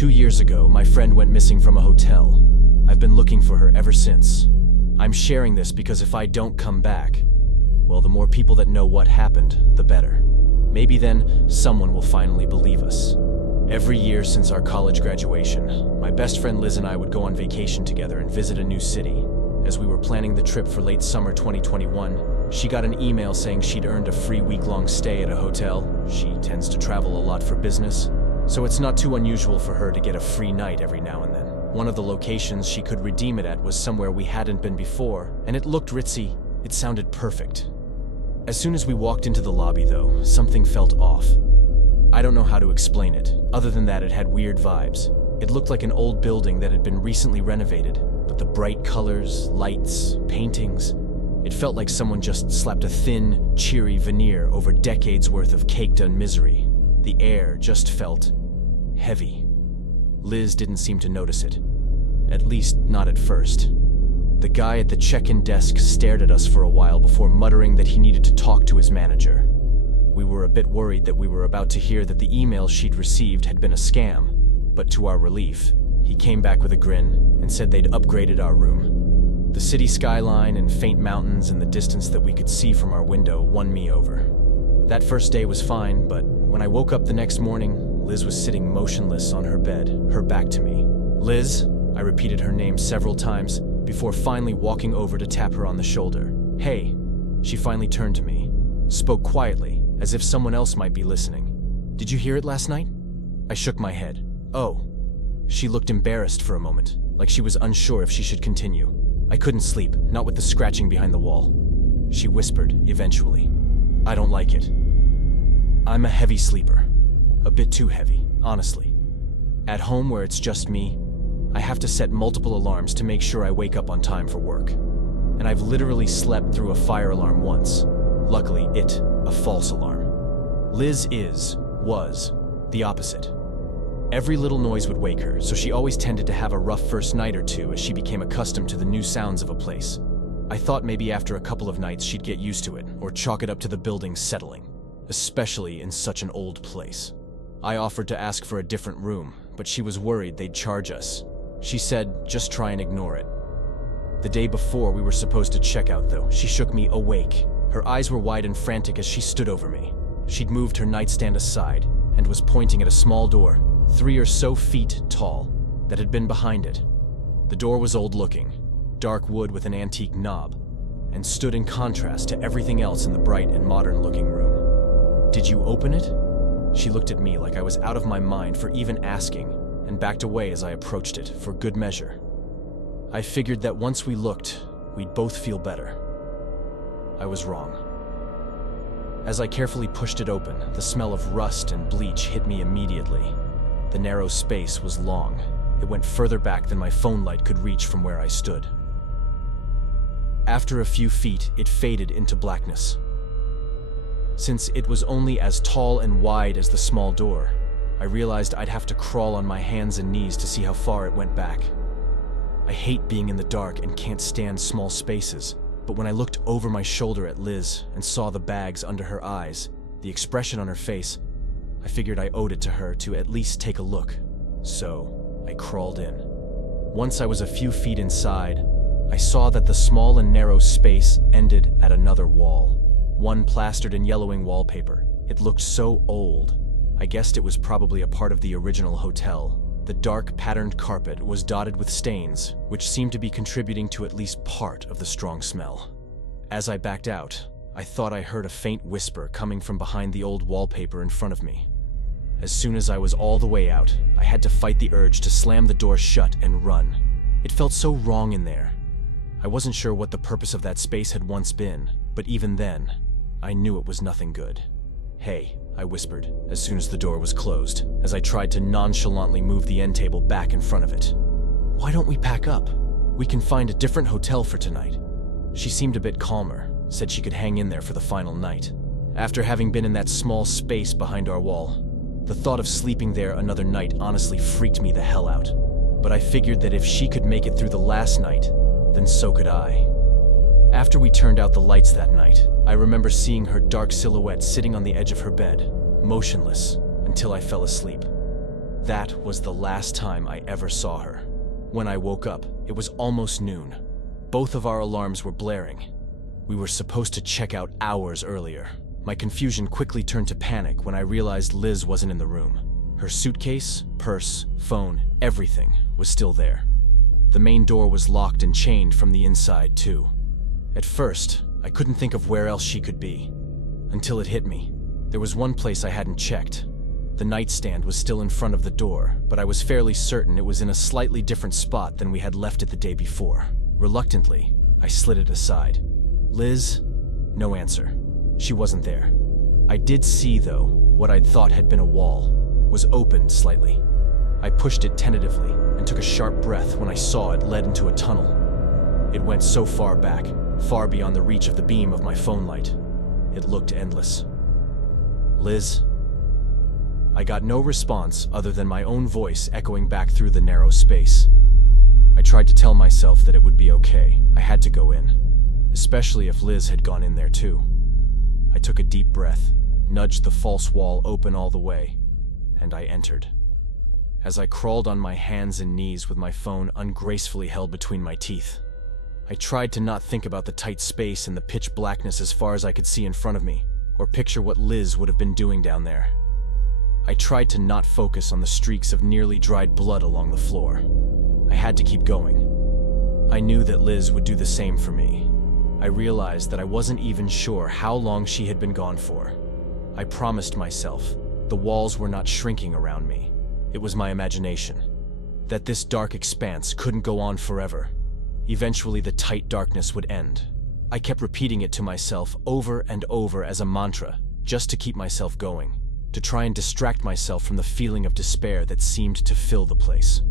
2 years ago, my friend went missing from a hotel. I've been looking for her ever since. I'm sharing this because if I don't come back, well, the more people that know what happened, the better. Maybe then someone will finally believe us. Every year since our college graduation, my best friend Liz and I would go on vacation together and visit a new city. As we were planning the trip for late summer 2021, she got an email saying she'd earned a free week-long stay at a hotel. She tends to travel a lot for business, so it's not too unusual for her to get a free night every now and then. One of the locations she could redeem it at was somewhere we hadn't been before, and it looked ritzy. It sounded perfect. As soon as we walked into the lobby, though, something felt off. I don't know how to explain it, other than that it had weird vibes. It looked like an old building that had been recently renovated, but the bright colors, lights, paintings, it felt like someone just slapped a thin, cheery veneer over decades worth of caked-on misery. The air just felt heavy. Liz didn't seem to notice it. At least, not at first. The guy at the check-in desk stared at us for a while before muttering that he needed to talk to his manager. We were a bit worried that we were about to hear that the email she'd received had been a scam, but to our relief, he came back with a grin and said they'd upgraded our room. The city skyline and faint mountains in the distance that we could see from our window won me over. That first day was fine, but when I woke up the next morning, Liz was sitting motionless on her bed, her back to me. Liz, I repeated her name several times before finally walking over to tap her on the shoulder. Hey, she finally turned to me, spoke quietly, as if someone else might be listening. Did you hear it last night? I shook my head. Oh. She looked embarrassed for a moment, like she was unsure if she should continue. I couldn't sleep, not with the scratching behind the wall. She whispered, eventually. I don't like it. I'm a heavy sleeper. A bit too heavy, honestly. At home where it's just me, I have to set multiple alarms to make sure I wake up on time for work. And I've literally slept through a fire alarm once. Luckily, a false alarm. Liz was, the opposite. Every little noise would wake her, so she always tended to have a rough first night or two as she became accustomed to the new sounds of a place. I thought maybe after a couple of nights she'd get used to it, or chalk it up to the building settling, especially in such an old place. I offered to ask for a different room, but she was worried they'd charge us. She said, just try and ignore it. The day before we were supposed to check out, though, she shook me awake. Her eyes were wide and frantic as she stood over me. She'd moved her nightstand aside and was pointing at a small door, 3 or so feet tall, that had been behind it. The door was old-looking, dark wood with an antique knob, and stood in contrast to everything else in the bright and modern-looking room. Did you open it? She looked at me like I was out of my mind for even asking, and backed away as I approached it, for good measure. I figured that once we looked, we'd both feel better. I was wrong. As I carefully pushed it open, the smell of rust and bleach hit me immediately. The narrow space was long. It went further back than my phone light could reach from where I stood. After a few feet, it faded into blackness. Since it was only as tall and wide as the small door, I realized I'd have to crawl on my hands and knees to see how far it went back. I hate being in the dark and can't stand small spaces, but when I looked over my shoulder at Liz and saw the bags under her eyes, the expression on her face, I figured I owed it to her to at least take a look. So I crawled in. Once I was a few feet inside, I saw that the small and narrow space ended at another wall. One plastered in yellowing wallpaper. It looked so old. I guessed it was probably a part of the original hotel. The dark, patterned carpet was dotted with stains, which seemed to be contributing to at least part of the strong smell. As I backed out, I thought I heard a faint whisper coming from behind the old wallpaper in front of me. As soon as I was all the way out, I had to fight the urge to slam the door shut and run. It felt so wrong in there. I wasn't sure what the purpose of that space had once been, but even then, I knew it was nothing good. Hey, I whispered, as soon as the door was closed, as I tried to nonchalantly move the end table back in front of it. Why don't we pack up? We can find a different hotel for tonight. She seemed a bit calmer, said she could hang in there for the final night. After having been in that small space behind our wall, the thought of sleeping there another night honestly freaked me the hell out. But I figured that if she could make it through the last night, then so could I. After we turned out the lights that night, I remember seeing her dark silhouette sitting on the edge of her bed, motionless, until I fell asleep. That was the last time I ever saw her. When I woke up, it was almost noon. Both of our alarms were blaring. We were supposed to check out hours earlier. My confusion quickly turned to panic when I realized Liz wasn't in the room. Her suitcase, purse, phone, everything was still there. The main door was locked and chained from the inside, too. At first, I couldn't think of where else she could be. Until it hit me. There was one place I hadn't checked. The nightstand was still in front of the door, but I was fairly certain it was in a slightly different spot than we had left it the day before. Reluctantly, I slid it aside. Liz? No answer. She wasn't there. I did see, though, what I'd thought had been a wall was opened slightly. I pushed it tentatively and took a sharp breath when I saw it led into a tunnel. It went so far back, far beyond the reach of the beam of my phone light. It looked endless. Liz? I got no response other than my own voice echoing back through the narrow space. I tried to tell myself that it would be okay. I had to go in, especially if Liz had gone in there too. I took a deep breath, nudged the false wall open all the way, and I entered. As I crawled on my hands and knees with my phone ungracefully held between my teeth, I tried to not think about the tight space and the pitch blackness as far as I could see in front of me, or picture what Liz would have been doing down there. I tried to not focus on the streaks of nearly dried blood along the floor. I had to keep going. I knew that Liz would do the same for me. I realized that I wasn't even sure how long she had been gone for. I promised myself the walls were not shrinking around me. It was my imagination. That this dark expanse couldn't go on forever. Eventually, the tight darkness would end. I kept repeating it to myself over and over as a mantra, just to keep myself going, to try and distract myself from the feeling of despair that seemed to fill the place.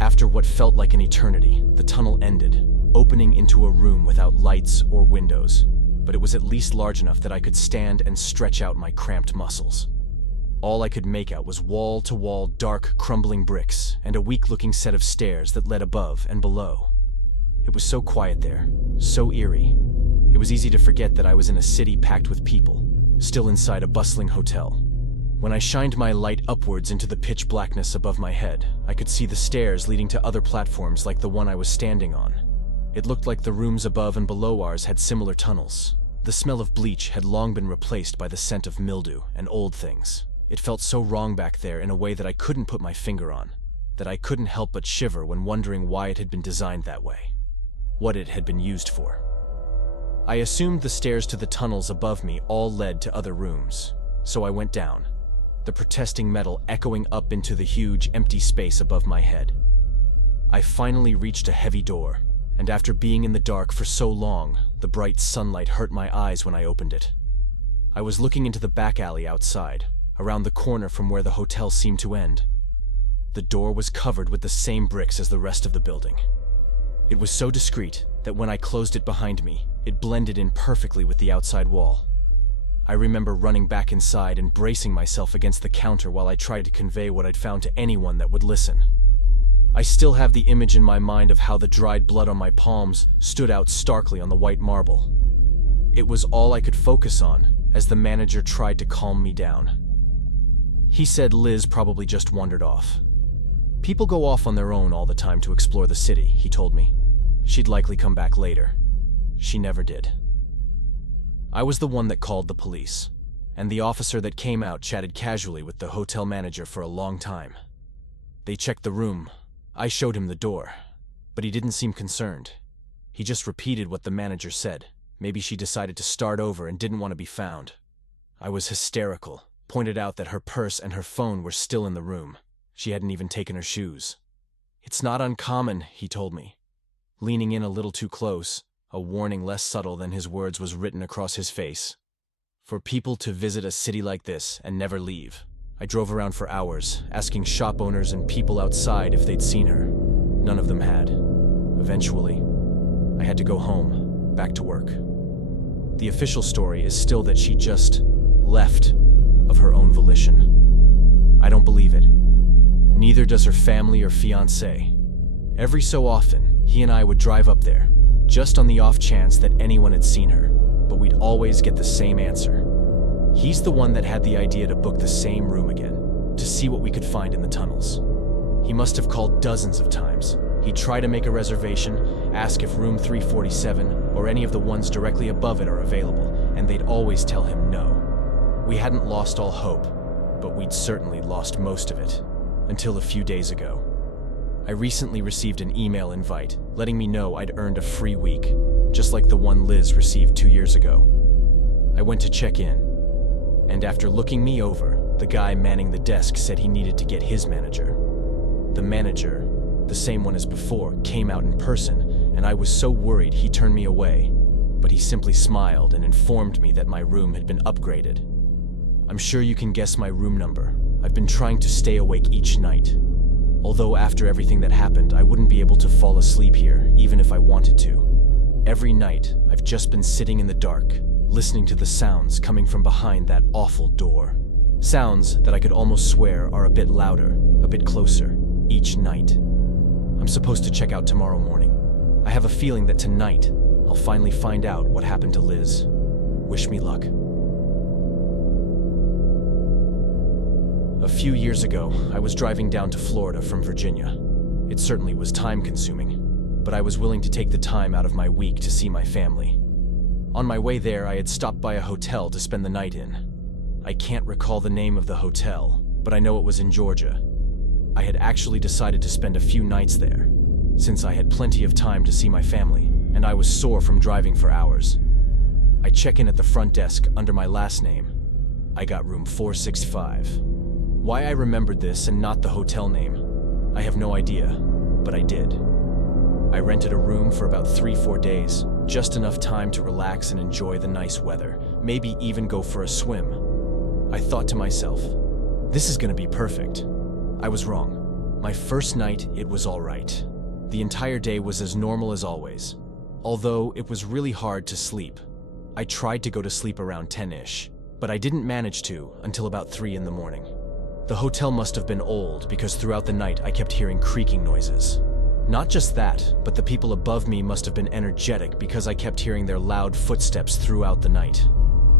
After what felt like an eternity, the tunnel ended, opening into a room without lights or windows, but it was at least large enough that I could stand and stretch out my cramped muscles. All I could make out was wall-to-wall dark, crumbling bricks and a weak-looking set of stairs that led above and below. It was so quiet there, so eerie. It was easy to forget that I was in a city packed with people, still inside a bustling hotel. When I shined my light upwards into the pitch blackness above my head, I could see the stairs leading to other platforms like the one I was standing on. It looked like the rooms above and below ours had similar tunnels. The smell of bleach had long been replaced by the scent of mildew and old things. It felt so wrong back there in a way that I couldn't put my finger on, that I couldn't help but shiver when wondering why it had been designed that way, what it had been used for. I assumed the stairs to the tunnels above me all led to other rooms, so I went down, the protesting metal echoing up into the huge, empty space above my head. I finally reached a heavy door, and after being in the dark for so long, the bright sunlight hurt my eyes when I opened it. I was looking into the back alley outside, around the corner from where the hotel seemed to end. The door was covered with the same bricks as the rest of the building. It was so discreet that when I closed it behind me, it blended in perfectly with the outside wall. I remember running back inside and bracing myself against the counter while I tried to convey what I'd found to anyone that would listen. I still have the image in my mind of how the dried blood on my palms stood out starkly on the white marble. It was all I could focus on as the manager tried to calm me down. He said Liz probably just wandered off. People go off on their own all the time to explore the city, he told me. She'd likely come back later. She never did. I was the one that called the police, and the officer that came out chatted casually with the hotel manager for a long time. They checked the room. I showed him the door, but he didn't seem concerned. He just repeated what the manager said. Maybe she decided to start over and didn't want to be found. I was hysterical, pointed out that her purse and her phone were still in the room. She hadn't even taken her shoes. It's not uncommon, he told me. Leaning in a little too close, a warning less subtle than his words was written across his face. For people to visit a city like this and never leave. I drove around for hours, asking shop owners and people outside if they'd seen her. None of them had. Eventually, I had to go home, back to work. The official story is still that she just left of her own volition. I don't believe it. Neither does her family or fiancé. Every so often, he and I would drive up there, just on the off chance that anyone had seen her, but we'd always get the same answer. He's the one that had the idea to book the same room again. to see what we could find in the tunnels. He must have called dozens of times. He'd try to make a reservation, ask if room 347 or any of the ones directly above it are available, and they'd always tell him no. We hadn't lost all hope, but we'd certainly lost most of it, until a few days ago. I recently received an email invite letting me know I'd earned a free week, just like the one Liz received 2 years ago. I went to check in, and after looking me over, the guy manning the desk said he needed to get his manager. The manager, the same one as before, came out in person, and I was so worried he turned me away, but he simply smiled and informed me that my room had been upgraded. I'm sure you can guess my room number. I've been trying to stay awake each night. Although after everything that happened, I wouldn't be able to fall asleep here, even if I wanted to. Every night, I've just been sitting in the dark, listening to the sounds coming from behind that awful door. Sounds that I could almost swear are a bit louder, a bit closer, each night. I'm supposed to check out tomorrow morning. I have a feeling that tonight, I'll finally find out what happened to Liz. Wish me luck. A few years ago, I was driving down to Florida from Virginia. It certainly was time-consuming, but I was willing to take the time out of my week to see my family. On my way there, I had stopped by a hotel to spend the night in. I can't recall the name of the hotel, but I know it was in Georgia. I had actually decided to spend a few nights there, since I had plenty of time to see my family, and I was sore from driving for hours. I check in at the front desk under my last name. I got room 465. Why I remembered this and not the hotel name, I have no idea, but I did. I rented a room for about 3-4 days, just enough time to relax and enjoy the nice weather, maybe even go for a swim. I thought to myself, this is gonna be perfect. I was wrong. My first night, it was all right. The entire day was as normal as always, although it was really hard to sleep. I tried to go to sleep around 10-ish, but I didn't manage to until about 3 in the morning. The hotel must have been old because throughout the night I kept hearing creaking noises. Not just that, but the people above me must have been energetic because I kept hearing their loud footsteps throughout the night.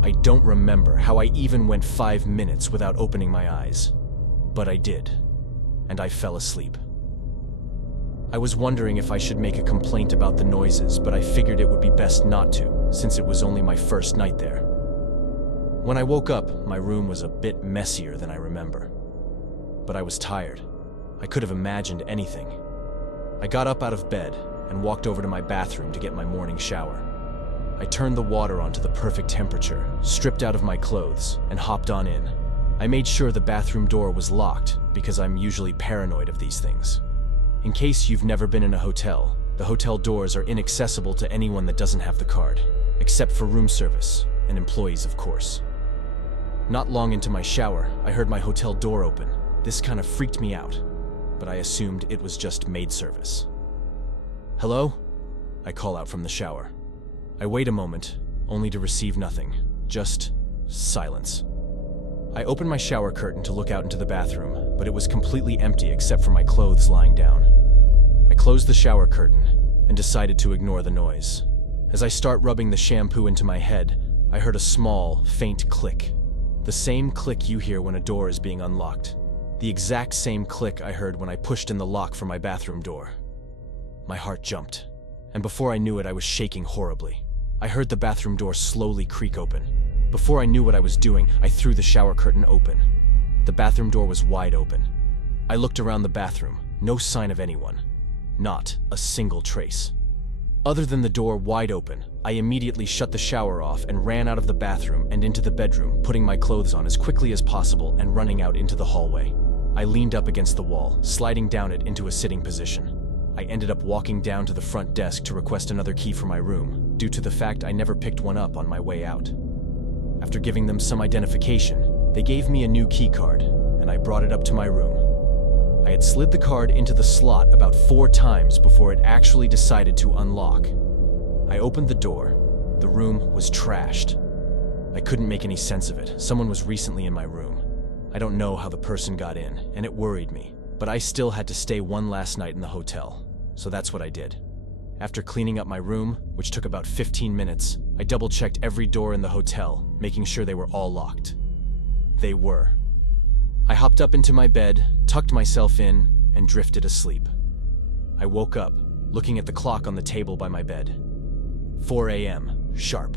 I don't remember how I even went 5 minutes without opening my eyes, but I did, and I fell asleep. I was wondering if I should make a complaint about the noises, but I figured it would be best not to, since it was only my first night there. When I woke up, my room was a bit messier than I remember. But I was tired. I could have imagined anything. I got up out of bed and walked over to my bathroom to get my morning shower. I turned the water on to the perfect temperature, stripped out of my clothes, and hopped on in. I made sure the bathroom door was locked because I'm usually paranoid of these things. In case you've never been in a hotel, the hotel doors are inaccessible to anyone that doesn't have the card, except for room service and employees, of course. Not long into my shower, I heard my hotel door open. This kind of freaked me out, but I assumed it was just maid service. Hello? I call out from the shower. I wait a moment, only to receive nothing, just silence. I open my shower curtain to look out into the bathroom, but it was completely empty except for my clothes lying down. I closed the shower curtain and decided to ignore the noise. As I start rubbing the shampoo into my head, I heard a small, faint click. The same click you hear when a door is being unlocked. The exact same click I heard when I pushed in the lock for my bathroom door. My heart jumped, and before I knew it, I was shaking horribly. I heard the bathroom door slowly creak open. Before I knew what I was doing, I threw the shower curtain open. The bathroom door was wide open. I looked around the bathroom, no sign of anyone. Not a single trace. Other than the door wide open, I immediately shut the shower off and ran out of the bathroom and into the bedroom, putting my clothes on as quickly as possible and running out into the hallway. I leaned up against the wall, sliding down it into a sitting position. I ended up walking down to the front desk to request another key for my room, due to the fact I never picked one up on my way out. After giving them some identification, they gave me a new key card, and I brought it up to my room. I had slid the card into the slot about 4 times before it actually decided to unlock. I opened the door. The room was trashed. I couldn't make any sense of it. Someone was recently in my room. I don't know how the person got in, and it worried me, but I still had to stay one last night in the hotel, so that's what I did. After cleaning up my room, which took about 15 minutes, I double-checked every door in the hotel, making sure they were all locked. They were. I hopped up into my bed, tucked myself in, and drifted asleep. I woke up, looking at the clock on the table by my bed. 4 a.m., sharp.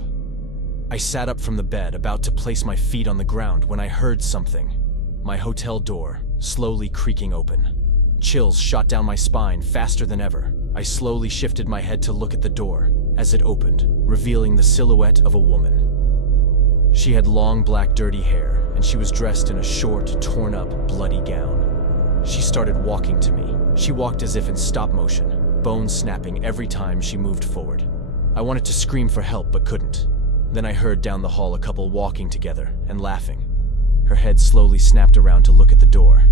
I sat up from the bed, about to place my feet on the ground when I heard something. My hotel door, slowly creaking open. Chills shot down my spine faster than ever. I slowly shifted my head to look at the door as it opened, revealing the silhouette of a woman. She had long black dirty hair, and she was dressed in a short, torn-up, bloody gown. She started walking to me. She walked as if in stop motion, bones snapping every time she moved forward. I wanted to scream for help but couldn't. Then I heard down the hall a couple walking together and laughing. Her head slowly snapped around to look at the door.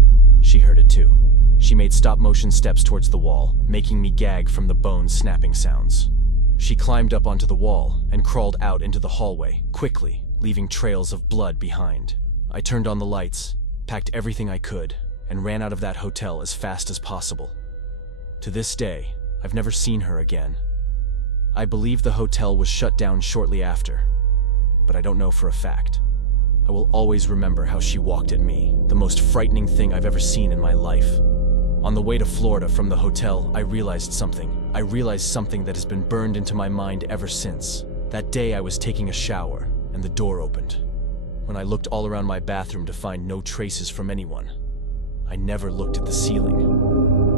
She heard it too. She made stop-motion steps towards the wall, making me gag from the bone-snapping sounds. She climbed up onto the wall and crawled out into the hallway, quickly, leaving trails of blood behind. I turned on the lights, packed everything I could, and ran out of that hotel as fast as possible. To this day, I've never seen her again. I believe the hotel was shut down shortly after, but I don't know for a fact. I will always remember how she walked at me, the most frightening thing I've ever seen in my life. On the way to Florida from the hotel, I realized something. I realized something that has been burned into my mind ever since. That day I was taking a shower, and the door opened. When I looked all around my bathroom to find no traces from anyone, I never looked at the ceiling.